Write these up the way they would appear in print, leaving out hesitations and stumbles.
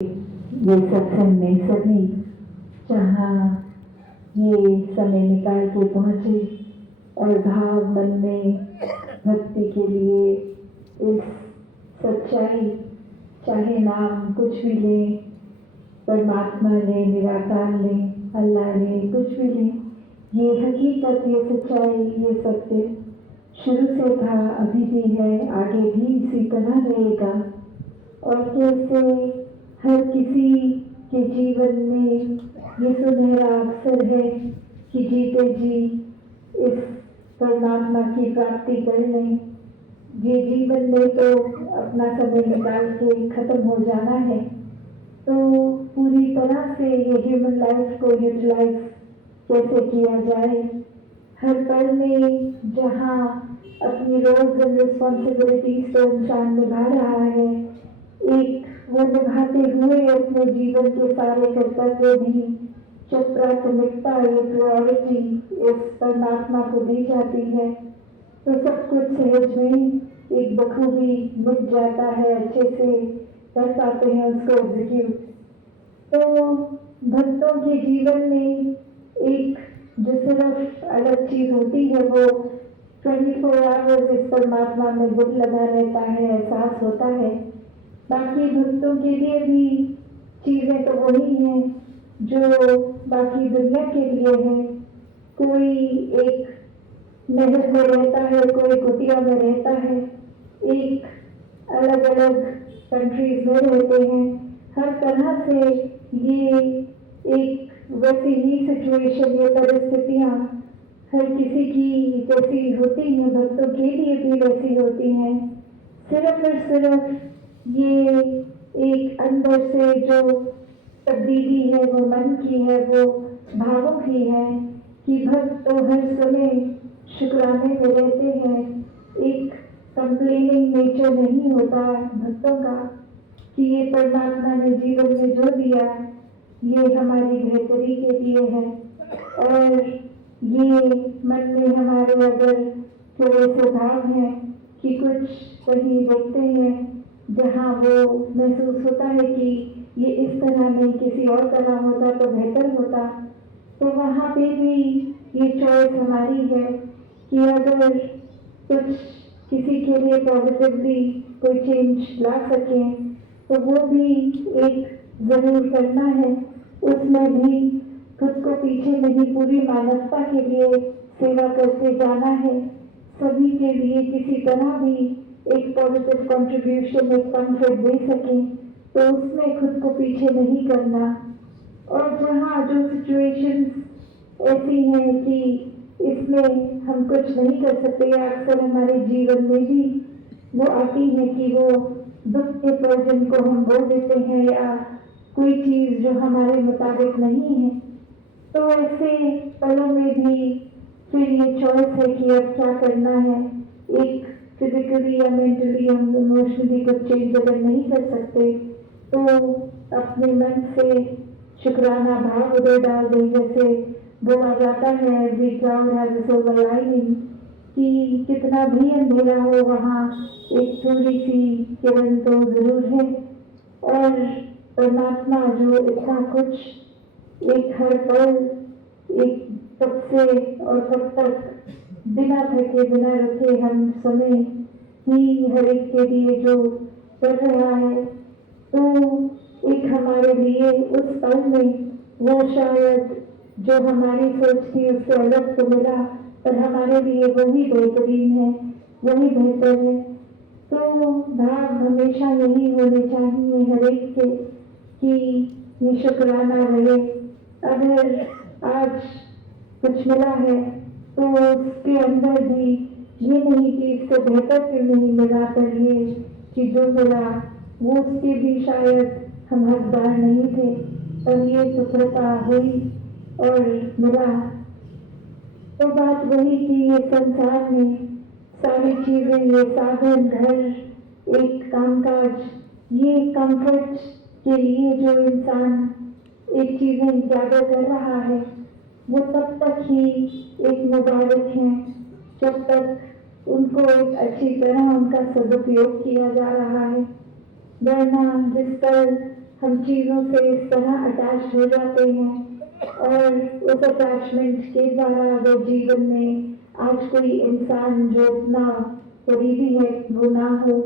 ये सत्संग में सभी जहाँ ये समय निकाल के पहुँचे और भाव मन में भक्ति के लिए इस सच्चाई, चाहे नाम कुछ भी लें, परमात्मा लें, निराकार लें, अल्लाह लें, कुछ भी लें, ये हकीकत, ये सच्चाई, ये सत्य शुरू से था, अभी भी है, आगे भी इसी तरह रहेगा। और कैसे हर किसी के जीवन में ये सुनहरा अवसर है कि जीते जी इस परमात्मा की प्राप्ति कर लें। ये जीवन में तो अपना समय निकाल के खत्म हो जाना है, तो पूरी तरह से ये ह्यूमन लाइफ को यूटिलाइज कैसे किया जाए। हर पल में जहाँ अपनी रोल्स एंड रिस्पॉन्सिबिलिटीज तो इंसान निभा रहा है, एक वो निभाते हुए अपने जीवन के सारे कर्तव्य भी जब प्राथमिकता, ये प्रायोरिटी इस परमात्मा को दी जाती है, तो सब कुछ सहज में एक बखूबी मिट जाता है, अच्छे से कर पाते हैं उसको एग्जीक्यूट। तो भक्तों के जीवन में एक जो सिर्फ अलग चीज होती है, वो 24 आवर्स इस परमात्मा में दिल लगा रहता है, एहसास होता है। बाकी भक्तों के लिए भी चीजें तो वही हैं जो बाकी दुनिया के लिए है। कोई एक महल में रहता है, कोई कुटिया में रहता है, एक अलग अलग कंट्रीज में रहते हैं। हर तरह से ये एक वैसी ही सिचुएशन, ये परिस्थितियाँ हर किसी की जैसी होती हैं, भक्तों के लिए भी वैसी होती हैं। सिर्फ और सिर्फ ये एक अंदर से जो तब्दीली है वो मन की है, वो भावों की है कि भक्त तो हर समय शुक्राने में रहते हैं। एक कंप्लेनिंग नेचर नहीं होता भक्तों का कि ये परमात्मा ने जीवन में जो दिया ये हमारी बेहतरी के लिए है। और ये मन में हमारे अगर थोड़े से भाव हैं कि कुछ कहीं देखते हैं जहाँ वो महसूस होता है कि ये इस तरह नहीं, किसी और तरह होता तो बेहतर होता, तो वहाँ पे भी ये चॉइस हमारी है कि अगर कुछ किसी के लिए पॉजिटिवली कोई चेंज ला सकें तो वो भी एक जरूर करना है। उसमें भी खुद को पीछे नहीं, पूरी मानवता के लिए सेवा करते जाना है। सभी के लिए किसी तरह भी एक पॉजिटिव कंट्रीब्यूशन, एक कंफर्ट दे सकें, तो उसमें खुद को पीछे नहीं करना। और जहाँ जो सिचुएशंस ऐसी हैं कि इसमें हम कुछ नहीं कर सकते, अक्सर हमारे जीवन में भी वो आती है कि वो दुख के पल जिनको हम बोल देते हैं, या कोई चीज जो हमारे मुताबिक नहीं है, तो ऐसे पलों में भी फिर ये चॉइस है कि अब क्या करना है। एक फिजिकली या मेंटली हम इमोशनली कुछ चेंज अगर नहीं कर सकते, तो अपने मन से शुक्राना भाव उधर डाल दें। जैसे बोला जाता है, every cloud has a silver lining, कि कितना भी अंधेरा हो वहाँ एक थोड़ी सी किरण तो जरूर है। और परमात्मा जो इतना कुछ एक हर पल, एक कब से और कब तक बिना थके बिना रुके हम समय ही हर एक के लिए जो कर रहा है, तो एक हमारे लिए उस पल में वो शायद जो हमारी सोच थी उससे अलग तो मिला, पर हमारे लिए वही बेहतरीन है, वही बेहतर है। तो भाव हमेशा यही होने चाहिए हर एक के कि ये शुक्राना रहे। अगर आज कुछ मिला है तो उसके अंदर भी ये नहीं कि इससे बेहतर क्यों नहीं मिला, पर ये कि जो मिला वो उसके भी शायद हम हकदार नहीं थे, पर ये सुखता हुई और मिला। तो बात वही कि ये संसार में सारी चीजें, ये साधन, घर, एक कामकाज, ये कंफर्ट के लिए जो इंसान एक चीजें ज्यादा कर रहा है, वो तब तक ही एक मुबारक हैं जब तक उनको एक अच्छी तरह उनका सदुपयोग किया जा रहा है। वरना जिस पर हम चीज़ों से इस तरह अटैच हो जाते हैं और उस अटैचमेंट के द्वारा अगर जीवन में आज कोई इंसान जो इतना करीबी है वो ना हो,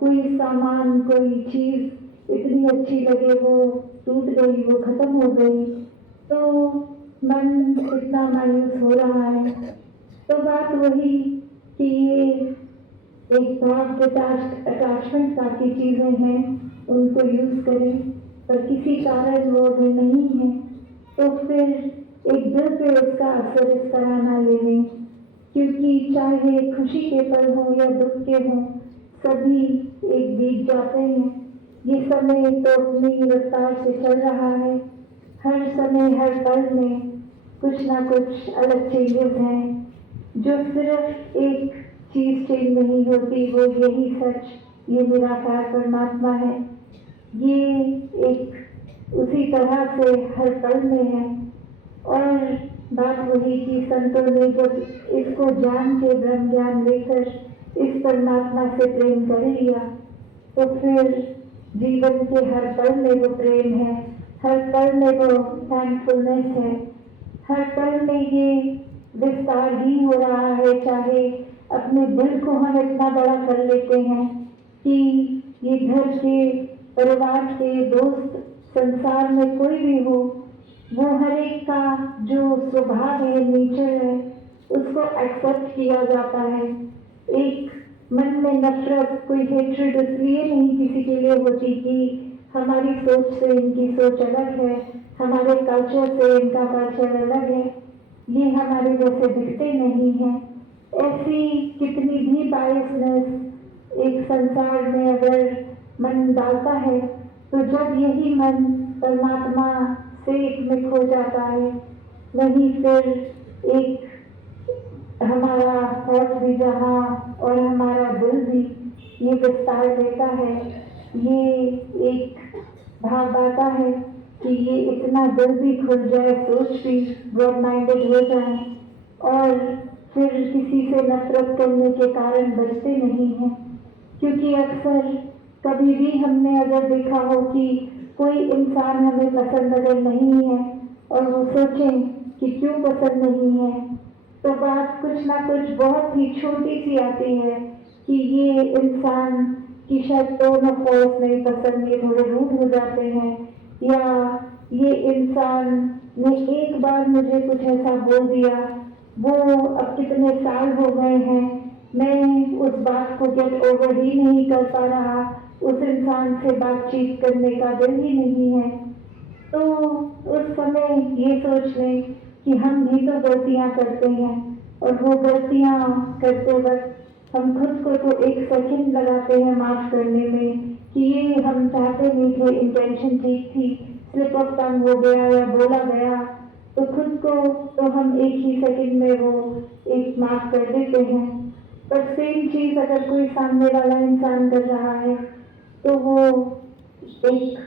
कोई सामान कोई चीज़ इतनी अच्छी लगे वो टूट गई, वो खत्म हो गई, तो मन इतना मायूस हो रहा है। तो बात वही कि ये एक भाव अटैचमेंट काफ़ी चीज़ें हैं, उनको यूज़ करें, पर किसी कारण वो अगर नहीं है तो फिर एक दिल पे उसका असर इस तरह ना ले लें, क्योंकि चाहे खुशी के पल हों या दुख के हों, सभी एक बीत जाते हैं। ये समय तो अपनी रफ्तार से चल रहा है, हर समय हर पल में कुछ ना कुछ अलग चेंजेस हैं। जो सिर्फ एक चीज चेंज नहीं होती, वो यही सच, ये निराकार परमात्मा है। ये एक उसी तरह से हर पल में है। और बात वही कि संतों ने जब इसको जान के ब्रह्म ज्ञान लेकर इस परमात्मा से प्रेम कर लिया, तो फिर जीवन के हर पल में वो प्रेम है, हर पल में वो थैंकफुलनेस है, हर पल में ये विस्तार ही हो रहा है। चाहे अपने दिल को हम इतना बड़ा कर लेते हैं कि ये घर के, परिवार के, दोस्त, संसार में कोई भी हो, वो हर एक का जो स्वभाव है, नेचर है, उसको एक्सेप्ट किया जाता है। एक मन में नफरत, कोई हेट्रेड इसलिए नहीं किसी के लिए होती कि हमारी सोच से इनकी सोच अलग है, हमारे कल्चर से इनका कल्चर अलग है, ये हमारे जैसे दिखते नहीं हैं। ऐसी कितनी भी बायसनेस एक संसार में अगर मन डालता है, तो जब यही मन परमात्मा से एक हो जाता है, वहीं फिर एक हमारा थॉट भी जहाँ और हमारा दिल भी ये विस्तार देता है। ये एक भाव आता है कि ये इतना दिल भी खुल जाए, सोच भी ब्रॉड माइंडेड हो जाए और फिर किसी से नफरत करने के कारण बचते नहीं हैं। क्योंकि अक्सर कभी भी हमने अगर देखा हो कि कोई इंसान हमें पसंद अगर नहीं है और वो सोचें कि क्यों पसंद नहीं है, तो बात कुछ ना कुछ बहुत ही छोटी सी आती है कि ये इंसान की शायद टोन ऑफ वॉइस नहीं पसंद, ये थोड़े रूड हो जाते हैं, या ये इंसान ने एक बार मुझे कुछ ऐसा बोल दिया, वो अब कितने साल हो गए हैं, मैं उस बात को गेट ओवर ही नहीं कर पा रहा, उस इंसान से बातचीत करने का दिल ही नहीं है। तो उस समय ये सोच लें कि हम भी तो गलतियां करते हैं और वो गलतियां करते वक्त हम खुद को तो एक सेकंड लगाते हैं माफ करने में कि ये हम चाहते नहीं थे, इंटेंशन ठीक थी, स्लिप ऑफ टंग हो गया या बोला गया, तो खुद को तो हम एक ही सेकंड में वो एक माफ कर देते हैं। पर सेम चीज अगर कोई सामने वाला इंसान कर रहा है, तो वो एक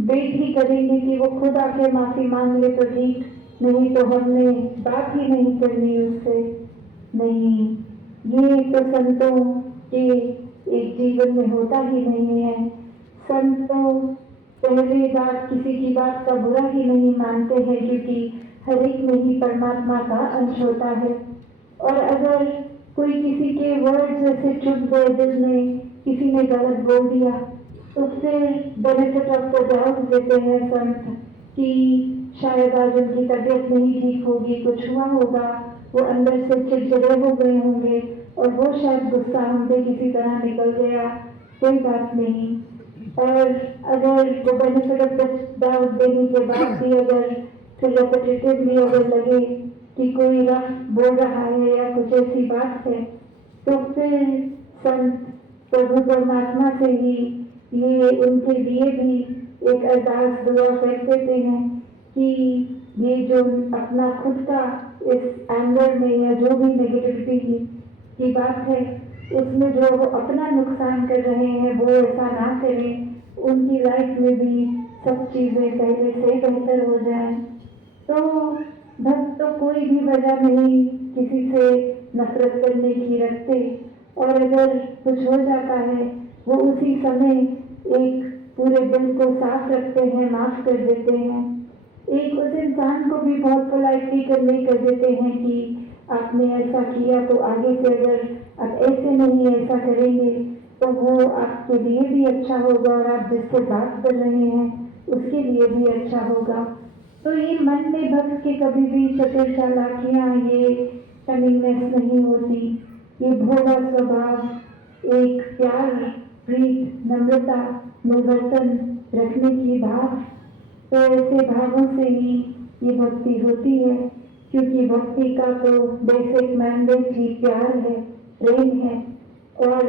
वेट ही करेंगे कि वो खुद आके माफी मांग ले तो ठीक, नहीं तो हमने बात ही नहीं करनी उससे। नहीं, ये तो संतों के एक जीवन में होता ही नहीं है। संत तो पहले बात किसी की बात का बुरा ही नहीं मानते हैं, क्योंकि हर एक में ही परमात्मा का अंश होता है। और अगर कोई किसी के वर्ड ऐसे चुप गए दिल में, किसी ने गलत बोल दिया, तो फिर बेनिफिट ऑफ द डाउट देते हैं संत कि शायद आज उनकी तबीयत नहीं ठीक होगी, कुछ हुआ होगा, वो अंदर से चिड़चिड़े हो गए होंगे और वो शायद गुस्सा उनसे किसी तरह निकल गया, कोई बात नहीं। और अगर वो बेनिफिट ऑफ द डाउट देने के बाद भी अगर फिर रेपिटेटिवली अगर लगे कि कोई रफ बोल रहा है या कुछ ऐसी बात है, तो फिर संत प्रभु परमात्मा से ही ये उनके लिए भी एक अरदास दुआ कर देते हैं कि ये जो अपना खुद का इस एंगर में या जो भी नेगेटिविटी की बात है, उसमें जो वो अपना नुकसान कर रहे हैं वो ऐसा ना करें, उनकी लाइफ में भी सब चीज़ें पहले से बेहतर हो जाए। तो भक्त तो कोई भी वजह नहीं किसी से नफरत करने की रखते, और अगर कुछ हो जाता है वो उसी समय एक पूरे दिल को साफ रखते हैं, माफ कर देते हैं। एक उस इंसान को भी बहुत पोलाइटली कन्वे कर देते हैं कि आपने ऐसा किया तो आगे से अगर आप ऐसे नहीं ऐसा करेंगे तो वो आपके लिए भी अच्छा होगा और आप जिससे बात कर रहे हैं उसके लिए भी अच्छा होगा। तो ये मन में भक्त के कभी भी चतुर चालाकियाँ, ये कमिंगनेस नहीं होती। ये भोला स्वभाव, एक प्यार, प्रीत, नम्रता, निवर्तन रखने की भाव, तो ऐसे भावों से ही ये भक्ति होती है। क्योंकि भक्ति का तो बेसिक मैंडेट ही प्यार है, प्रेम है। और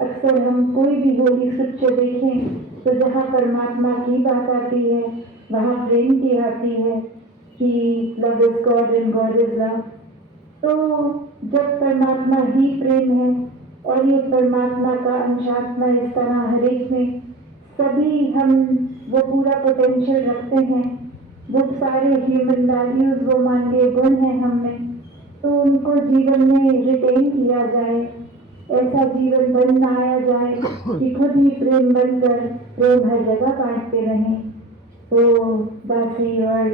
अक्सर हम कोई भी होली स्क्रिप्चर देखें तो जहाँ परमात्मा की बात आती है वहाँ प्रेम की आती है कि love is God and God is love. तो जब परमात्मा ही प्रेम है और ये परमात्मा का अंशात्मा इस तरह हर एक में सभी हम वो पूरा पोटेंशियल रखते हैं, वो सारे ह्यूमन वैल्यूज, वो मानवीय गुण हैं हम में, तो उनको जीवन में रिटेन किया जाए, ऐसा जीवन बन आया जाए कि खुद ही प्रेम बनकर प्रेम हर जगह बांटते रहें। तो बासी और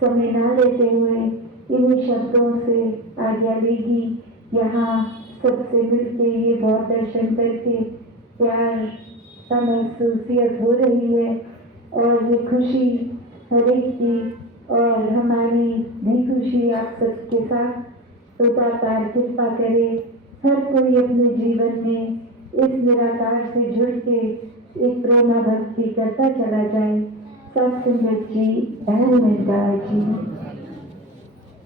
समय ना लेते हुए इन्हीं शब्दों से आज्ञा लेगी। यहाँ सबसे मिलके ये बहुत दर्शन करके प्यार का महसूसियत हो रही है और ये खुशी हर एक की और हमारी भी खुशी आप सबके साथ। तो दातार कृपा करे हर कोई अपने जीवन में इस निराकार से जुड़ के एक प्रेमा भक्ति करता चला जाए। सत्संगत जी, धन्यवाद जी।